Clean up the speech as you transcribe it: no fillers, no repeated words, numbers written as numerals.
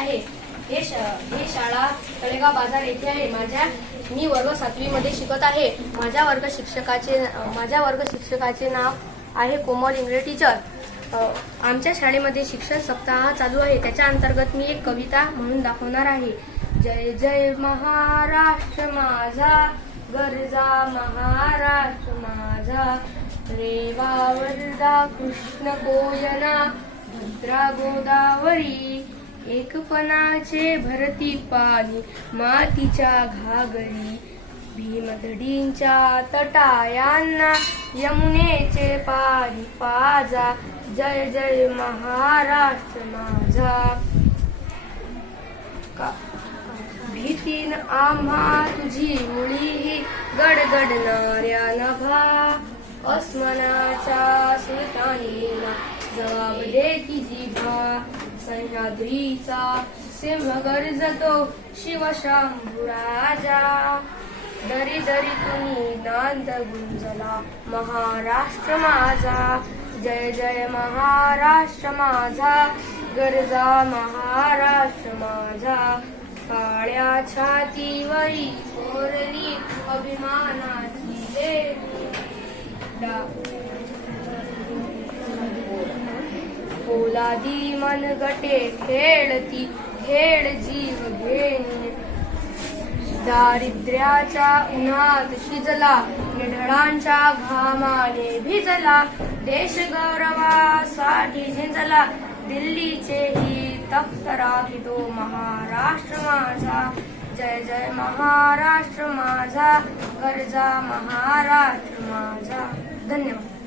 आहे। हे शाळा तळेगाव बाजार येथे आहे। मी वर्ग 7वी मध्ये शिकत आहे। माझ्या वर्ग शिक्षकाचे नाव आहे कोमल इंगळे टीचर। आमच्या शाळेमध्ये शिक्षण सप्ताह चालू आहे। त्याच्या अंतर्गत मी एक कविता म्हणून दाखवणार आहे। जय जय महाराष्ट्र माझा, गरजा महाराष्ट्र माझा, रेवा वर्धा कृष्ण कोयना भद्रा गोदावरी, एकपणाचे भरती पाणी मातीच्या घागरी, भीमधडींच्या तटायांना यमुनेचे पाणी पाजा, जय जय महाराष्ट्र माझा। भीतीन आम्हा तुझी मुळी गडगडणाऱ्या नभा, अस्मनाच्या सुलतानीला जबाब देती जिभा, सह्याद्रीचा सिंह गर्जतो शिवशंभू राजा, दरी दरी तुनी नांद गुंजला महाराष्ट्र माझा, जय जय महाराष्ट्र माझा, गरजा महाराष्ट्र माझा, काळ्या छातीवरी कोरली अभिमानाची देवी, पोलादी मनगटे खेळती खेळ जीव घेणी, दारिद्र्याच्या उन्हात शिजला निढळांच्या घामाने भिजला, देश गौरवासाठी झिंजला दिल्लीचेही तख्त राखितो महाराष्ट्र माझा, जय जय महाराष्ट्र माझा, गरजा महाराष्ट्र माझा। धन्यवाद।